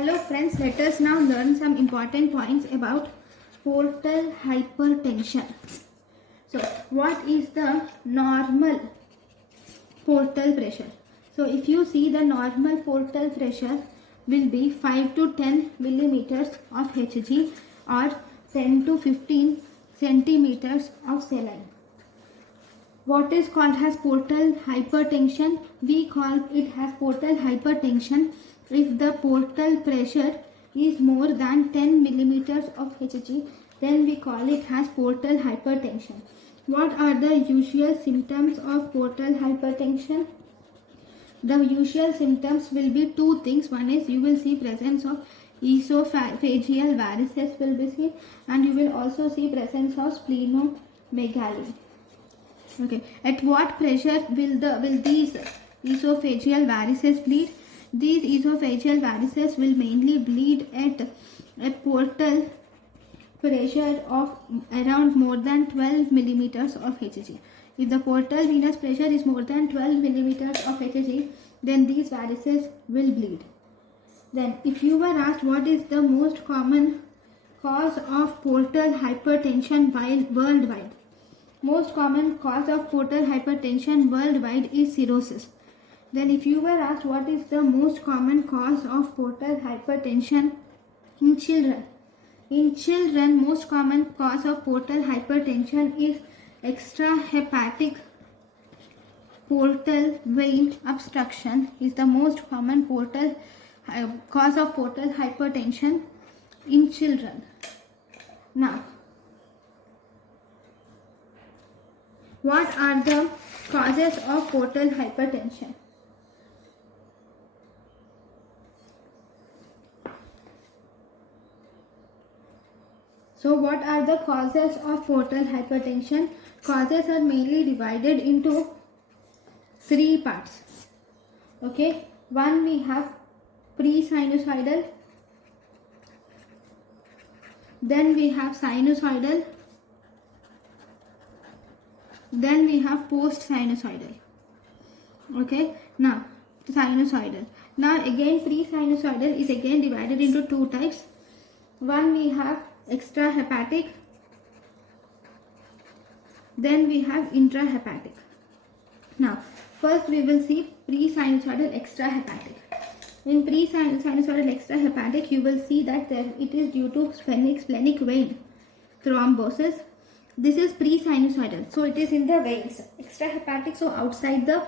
Hello friends, let us now learn some important points about portal hypertension. So, what is the normal portal pressure? So, if you see, the normal portal pressure will be 5 to 10 millimeters of Hg or 10 to 15 centimeters of saline. What is called as portal hypertension? We call it as portal hypertension if the portal pressure is more than 10 millimeters of Hg, then we call it as portal hypertension. What are the usual symptoms of portal hypertension? The usual symptoms will be two things. One is you will see presence of esophageal varices will be seen, and you will also see presence of splenomegaly. Okay, at what pressure will these esophageal varices bleed? These esophageal varices will mainly bleed at a portal pressure of around more than 12 millimeters of Hg. If the portal venous pressure is more than 12 millimeters of Hg, then these varices will bleed. Then, if you were asked what is the most common cause of portal hypertension worldwide, most common cause of portal hypertension worldwide is cirrhosis. Then if you were asked what is the most common cause of portal hypertension in children, most common cause of portal hypertension is extrahepatic portal vein obstruction is the most common cause of portal hypertension in children. Now, what are the causes of portal hypertension? So, what are the causes of portal hypertension? Causes are mainly divided into three parts. Okay, one we have pre-sinusoidal, then we have sinusoidal, then we have post-sinusoidal. Okay, now sinusoidal. Now again pre-sinusoidal is again divided into two types. One we have extrahepatic, then we have intrahepatic. Now first we will see pre-sinusoidal extrahepatic. In pre-sinusoidal extrahepatic, you will see that it is due to splenic vein thrombosis. This is pre-sinusoidal, so it is in the veins. Extrahepatic, so outside the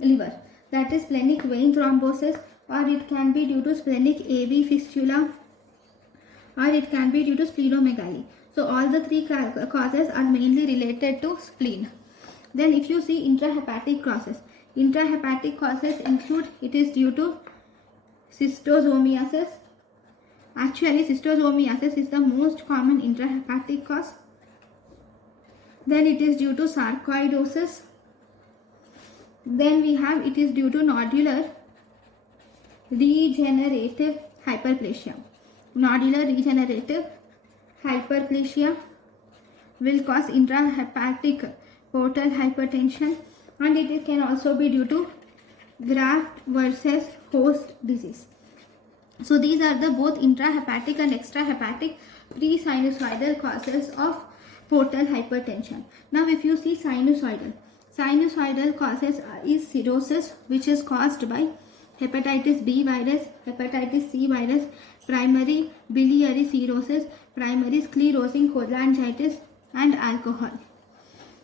liver, that is splenic vein thrombosis, or it can be due to splenic AV fistula, or it can be due to splenomegaly. So all the three causes are mainly related to spleen. Then if you see intrahepatic causes include, it is due to schistosomiasis. Actually, schistosomiasis is the most common intrahepatic cause. Then it is due to sarcoidosis. Then we have it is due to nodular regenerative hyperplasia. Nodular regenerative hyperplasia will cause intrahepatic portal hypertension, and it can also be due to graft versus host disease. So these are the both intrahepatic and extrahepatic pre-sinusoidal causes of portal hypertension. Now if you see sinusoidal causes is cirrhosis, which is caused by hepatitis B virus, hepatitis C virus, primary biliary cirrhosis, primary sclerosing cholangitis, and alcohol.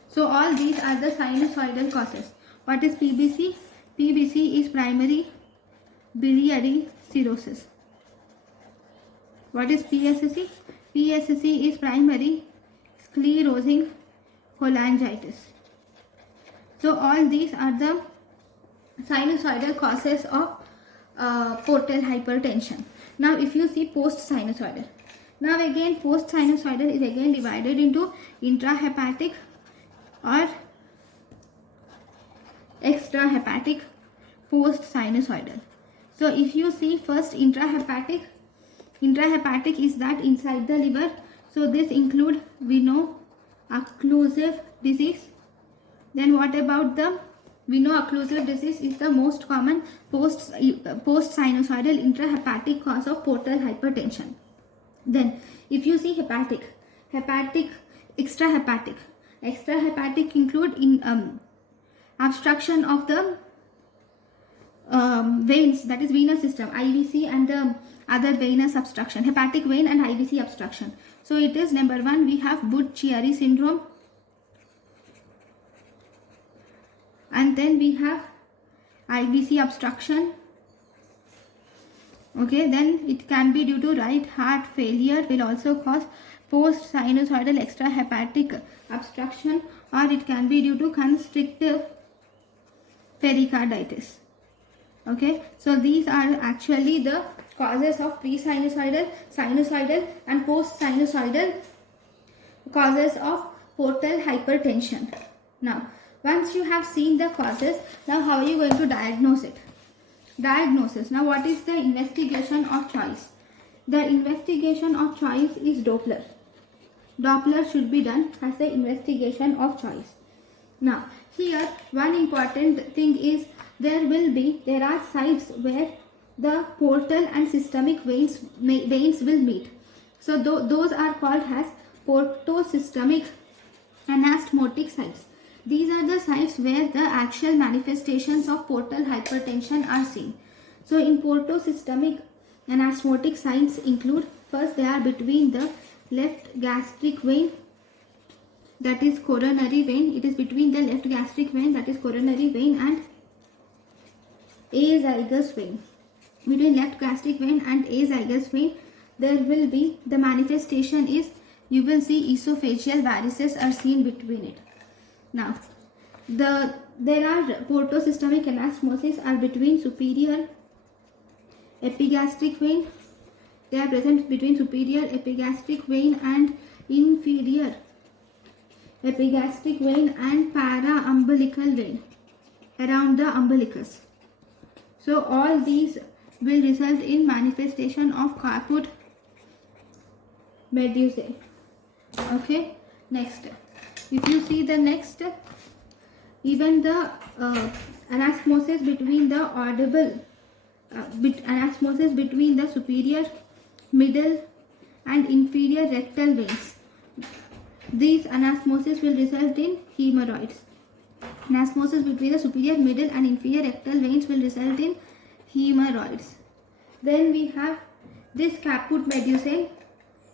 So all these are the sinusoidal causes. What is PBC? PBC is primary biliary cirrhosis. What is PSC? PSC is primary sclerosing cholangitis. So all these are the sinusoidal causes of portal hypertension. Now if you see post-sinusoidal. Now again post-sinusoidal is again divided into intrahepatic or extrahepatic post-sinusoidal. So if you see first intrahepatic is that inside the liver. So this include veno-occlusive disease. Then what about the We know occlusive disease is the most common post-sinusoidal intrahepatic cause of portal hypertension. Then, if you see hepatic, extrahepatic include in obstruction of the veins, that is venous system, IVC, and the other venous obstruction, hepatic vein and IVC obstruction. So it is number 1, we have Budd-Chiari syndrome, and then we have IVC obstruction. Okay, then it can be due to right heart failure, will also cause post-sinusoidal extrahepatic obstruction, or it can be due to constrictive pericarditis. Okay, so these are actually the causes of pre-sinusoidal, sinusoidal and post-sinusoidal causes of portal hypertension. Now, once you have seen the causes, now how are you going to diagnose it? Diagnosis. Now, what is the investigation of choice? The investigation of choice is Doppler. Doppler should be done as the investigation of choice. Now, here one important thing is there are sites where the portal and systemic veins will meet. So those are called as portosystemic anastomotic sites. These are the sites where the actual manifestations of portal hypertension are seen. So in portosystemic anastomotic sites include, first they are between the left gastric vein, that is coronary vein. It is between the left gastric vein, that is coronary vein, and azygous vein. Between left gastric vein and azygous vein, there will be, the manifestation is, you will see esophageal varices are seen between it. Now, there are portosystemic anastomosis are between superior epigastric vein. They are present between superior epigastric vein and inferior epigastric vein and para-umbilical vein around the umbilicus. So all these will result in manifestation of caput medusae. Okay, next, if you see the next, even the anastomosis between the audible anastomosis between the superior, middle and inferior rectal veins. These anastomosis will result in hemorrhoids. Anastomosis between the superior, middle and inferior rectal veins will result in hemorrhoids. Then we have this caput medusae.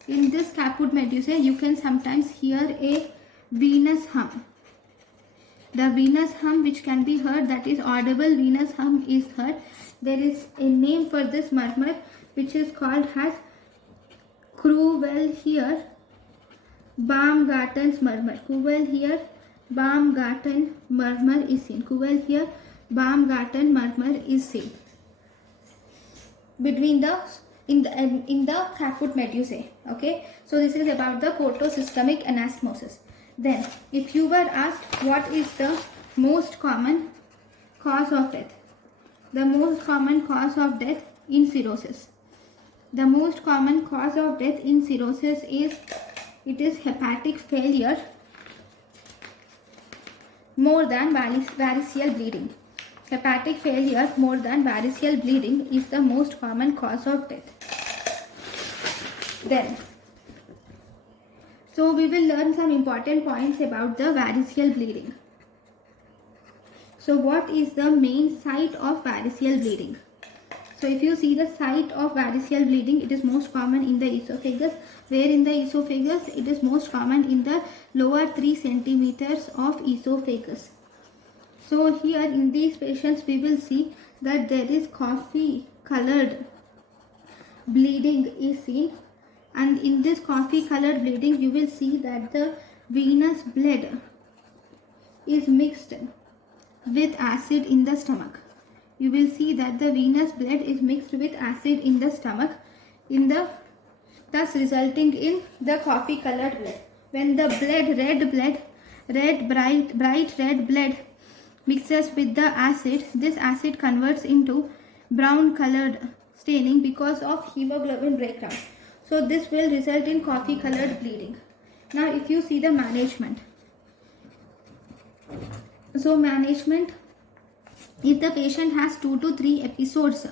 In this caput medusae, you can sometimes hear a venous hum. The venous hum which can be heard, that is audible venous hum, is heard. There is a name for this murmur which is called as Creutzfeldt Baumgarten's murmur. Creutzfeldt Baumgarten murmur is seen. Creutzfeldt Baumgarten murmur is seen between the in the caput medusae. Okay, so this is about the portosystemic anastomosis. Then, if you were asked what is the most common cause of death, the most common cause of death in cirrhosis. The most common cause of death in cirrhosis is, it is hepatic failure more than variceal bleeding. Hepatic failure more than variceal bleeding is the most common cause of death. Then, so we will learn some important points about the variceal bleeding. So what is the main site of variceal bleeding? So if you see the site of variceal bleeding, it is most common in the esophagus. Where in the esophagus? It is most common in the lower 3 centimeters of esophagus. So here in these patients we will see that there is coffee colored bleeding is seen, and in this coffee colored bleeding you will see that the venous blood is mixed with acid in the stomach. You will see that the venous blood is mixed with acid in the stomach, thus resulting in the coffee colored blood. When the bright red blood mixes with the acid, this acid converts into brown colored staining because of hemoglobin breakdown. So this will result in coffee colored bleeding. Now if you see the management. So management If the patient has 2 to 3 episodes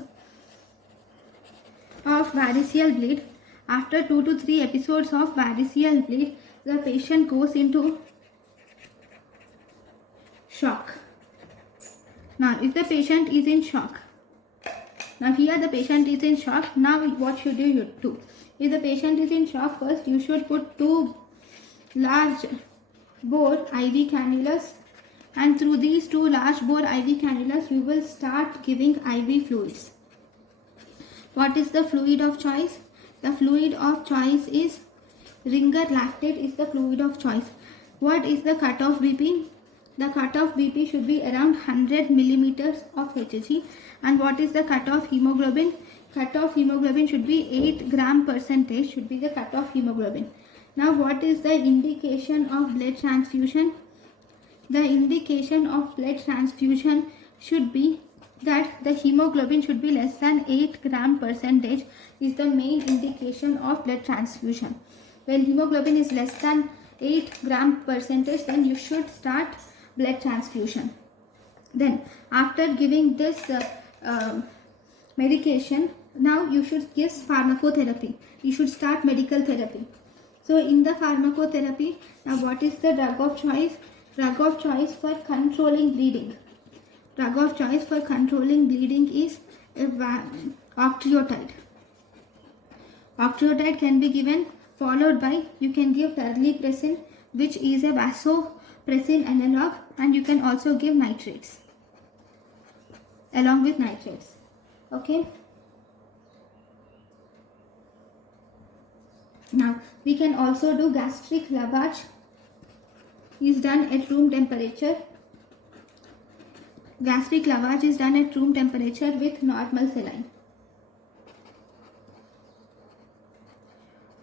of variceal bleed, after 2 to 3 episodes of variceal bleed, the patient goes into shock. Now, if the patient is in shock, now here the patient is in shock, now what should you do? If the patient is in shock, first you should put 2 large bore IV cannulas, and through these 2 large bore IV cannulas you will start giving IV fluids. What is the fluid of choice? The fluid of choice is Ringer lactate is the fluid of choice. What is the cutoff BP? The cutoff BP should be around 100 millimeters of Hg. And what is the cutoff hemoglobin? Cutoff hemoglobin should be 8 gram percentage should be the cutoff hemoglobin. Now what is the indication of blood transfusion? The indication of blood transfusion should be that the hemoglobin should be less than 8 gram percentage is the main indication of blood transfusion. When hemoglobin is less than 8 gram percentage, then you should start blood transfusion. Then after giving this medication, now you should give pharmacotherapy. You should start medical therapy. So in the pharmacotherapy, now what is the drug of choice? Drug of choice for controlling bleeding. Drug of choice for controlling bleeding is octreotide. Octreotide can be given, followed by you can give terlipressin, which is a vasopressin analog, and you can also give nitrates along with nitrates. Okay. Now we can also do gastric lavage. Is done at room temperature. Gastric lavage is done at room temperature with normal saline.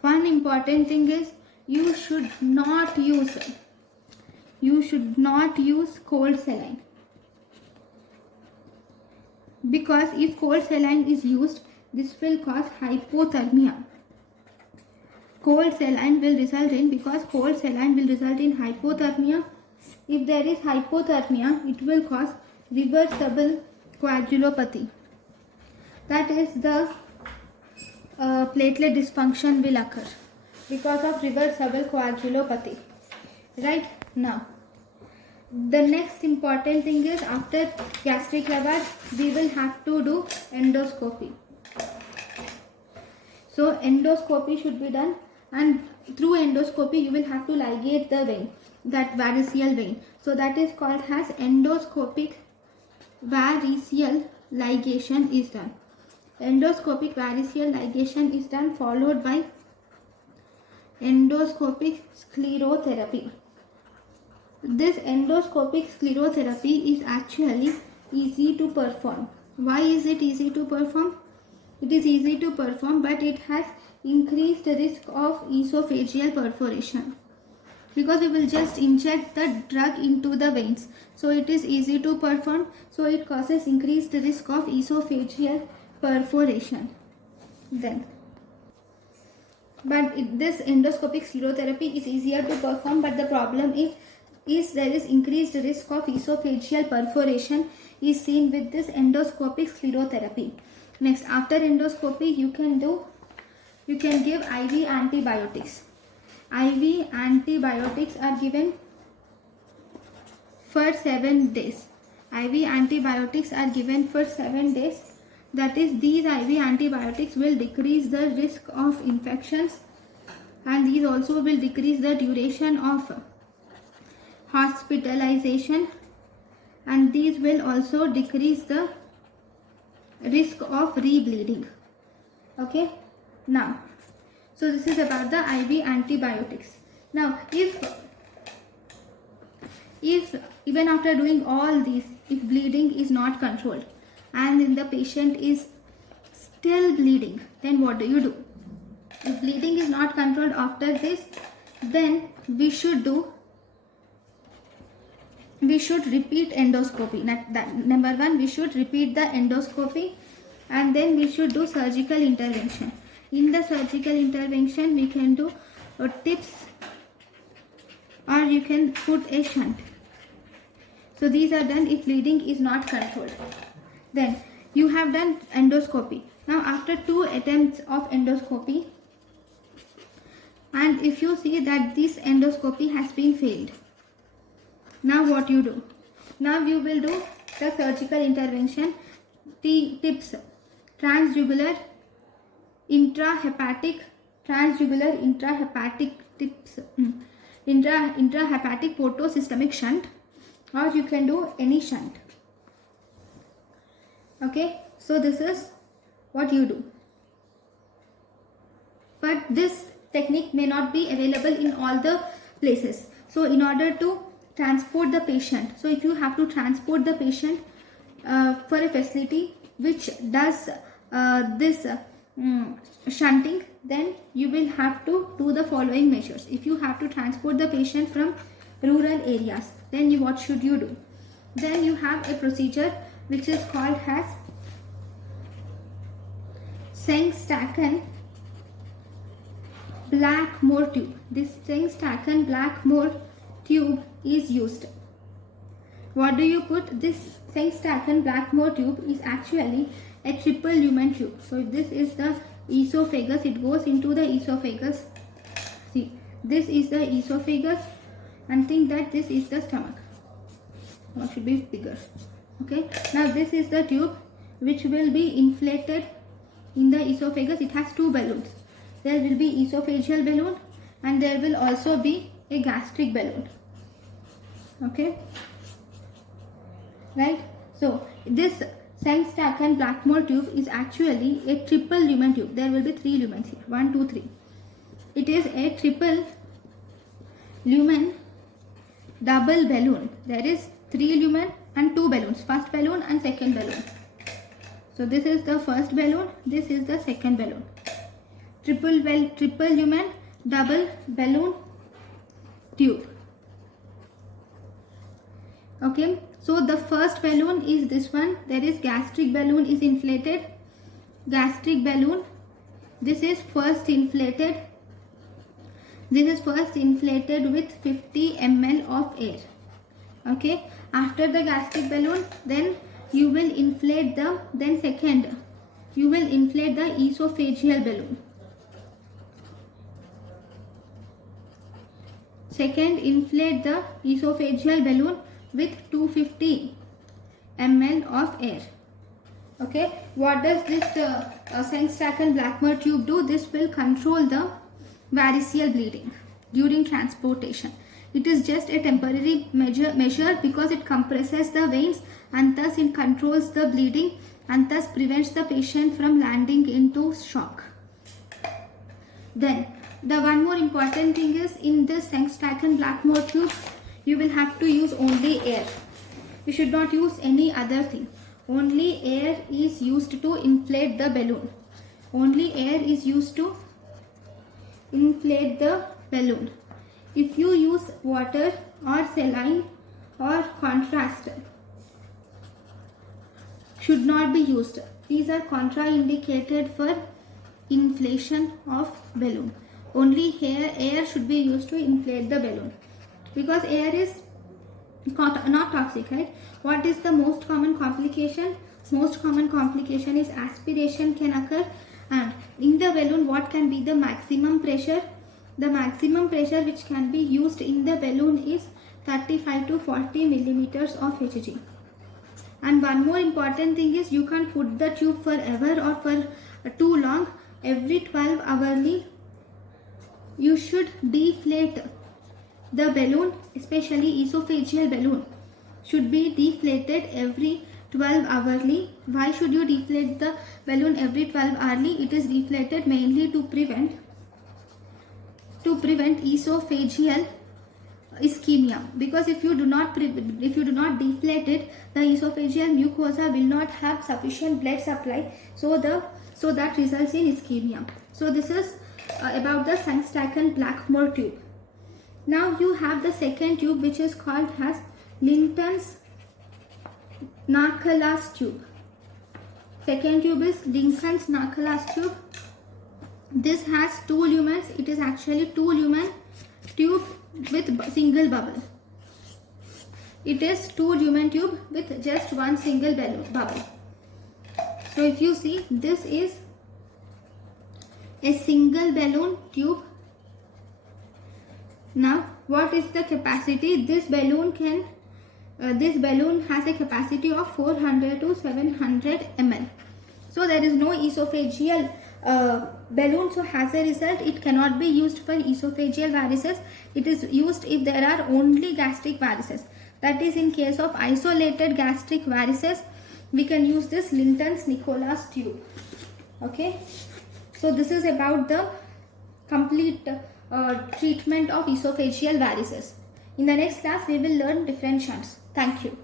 One important thing is you should not use cold saline, because if cold saline is used, this will cause hypothermia. Cold saline will result in, because cold saline will result in hypothermia. If there is hypothermia, it will cause reversible coagulopathy. That is, the platelet dysfunction will occur because of reversible coagulopathy. Right now, the next important thing is after gastric lavage, we will have to do endoscopy. So endoscopy should be done, and through endoscopy you will have to ligate the vein, that variceal vein. So that is called as endoscopic variceal ligation is done. Endoscopic variceal ligation is done, followed by endoscopic sclerotherapy. This endoscopic sclerotherapy is actually easy to perform. Why is it easy to perform? It is easy to perform, but it has increased risk of esophageal perforation, because we will just inject the drug into the veins. So it is easy to perform, so it causes increased risk of esophageal perforation. Then, but this endoscopic sclerotherapy is easier to perform, but the problem is there is increased risk of esophageal perforation is seen with this endoscopic sclerotherapy. Next, after endoscopy, you can give IV antibiotics. IV antibiotics are given for 7 days. IV antibiotics are given for 7 days. That is, these IV antibiotics will decrease the risk of infections, and these also will decrease the duration of hospitalization, and these will also decrease the risk of rebleeding. Okay. Now, so this is about the IV antibiotics. Now, if even after doing all these, if bleeding is not controlled and then the patient is still bleeding, then what do? If bleeding is not controlled after this, then we should repeat endoscopy. Number one, we should repeat the endoscopy, and then we should do surgical intervention. In the surgical intervention, we can do tips, or you can put a shunt. So these are done if bleeding is not controlled. Then you have done endoscopy. Now after 2 attempts of endoscopy, and if you see that this endoscopy has been failed, now what you do? Now you will do the surgical intervention. Tips: transjugular intrahepatic tips, intrahepatic portosystemic shunt, or you can do any shunt. Okay, so this is what you do. But this technique may not be available in all the places. So in order to transport the patient, so if you have to transport the patient for a facility which does this shunting, then you will have to do the following measures. If you have to transport the patient from rural areas, then what should you do? Then you have a procedure which is called as Sengstaken Blackmore tube. This Sengstaken Blackmore tube is used. What do you put? This Sengstaken Blackmore tube is actually a triple lumen tube. So this is the esophagus. It goes into the esophagus. See, this is the esophagus, and think that this is the stomach. Or should be bigger. Okay. Now this is the tube which will be inflated in the esophagus. It has 2 balloons. There will be esophageal balloon and there will also be a gastric balloon. Okay. Right. So this Sengstaken Blackmore tube is actually a triple lumen tube. There will be 3 lumens here. 1, 2, 3. It is a triple lumen double balloon. There is 3 lumen and 2 balloons. First balloon and second balloon. So this is the first balloon. This is the second balloon. Triple lumen double balloon tube. Okay. So the first balloon is this one. There is gastric balloon is inflated. Gastric balloon. This is first inflated. This is first inflated with 50 ml of air. Okay. After the gastric balloon, then you will inflate the, then second, you will inflate the esophageal balloon. Second, inflate the esophageal balloon with 250 ml of air. Okay. What does this Sengstaken Blackmore tube do? This will control the variceal bleeding during transportation. It is just a temporary measure because it compresses the veins and thus it controls the bleeding and thus prevents the patient from landing into shock. Then the one more important thing is, in this Sengstaken Blackmore tube you will have to use only air. You should not use any other thing. Only air is used to inflate the balloon. Only air is used to inflate the balloon. If you use water or saline or contrast, should not be used. These are contraindicated for inflation of balloon. Only air should be used to inflate the balloon, because air is not toxic, right? What is the most common complication? Most common complication is aspiration can occur, and in the balloon what can be the maximum pressure? The maximum pressure which can be used in the balloon is 35 to 40 millimeters of Hg. And one more important thing is, you can't put the tube forever or for too long. Every 12 hourly you should deflate the balloon, especially esophageal balloon should be deflated every 12 hourly. Why should you deflate the balloon every 12 hourly? It is deflated mainly to prevent esophageal ischemia, because if you do not deflate it, the esophageal mucosa will not have sufficient blood supply, so that results in ischemia. So this is about the Sengstaken Blackmore tube. Now you have the second tube which is called as Linton's Narcolas tube. Second tube is Linton's Narcolas tube. This has 2 lumens. It is actually 2 lumen tube with single bubble. it is two lumen tube with just one single bubble. So if you see, this is a single balloon tube. Now what is the capacity? This balloon has a capacity of 400 to 700 ml. So there is no esophageal balloon, so as a result it cannot be used for esophageal varices. It is used if there are only gastric varices. That is, in case of isolated gastric varices, we can use this Linton's-Nicholas tube. Okay, so this is about the complete treatment of esophageal varices. In the next class we will learn different shunts. Thank you.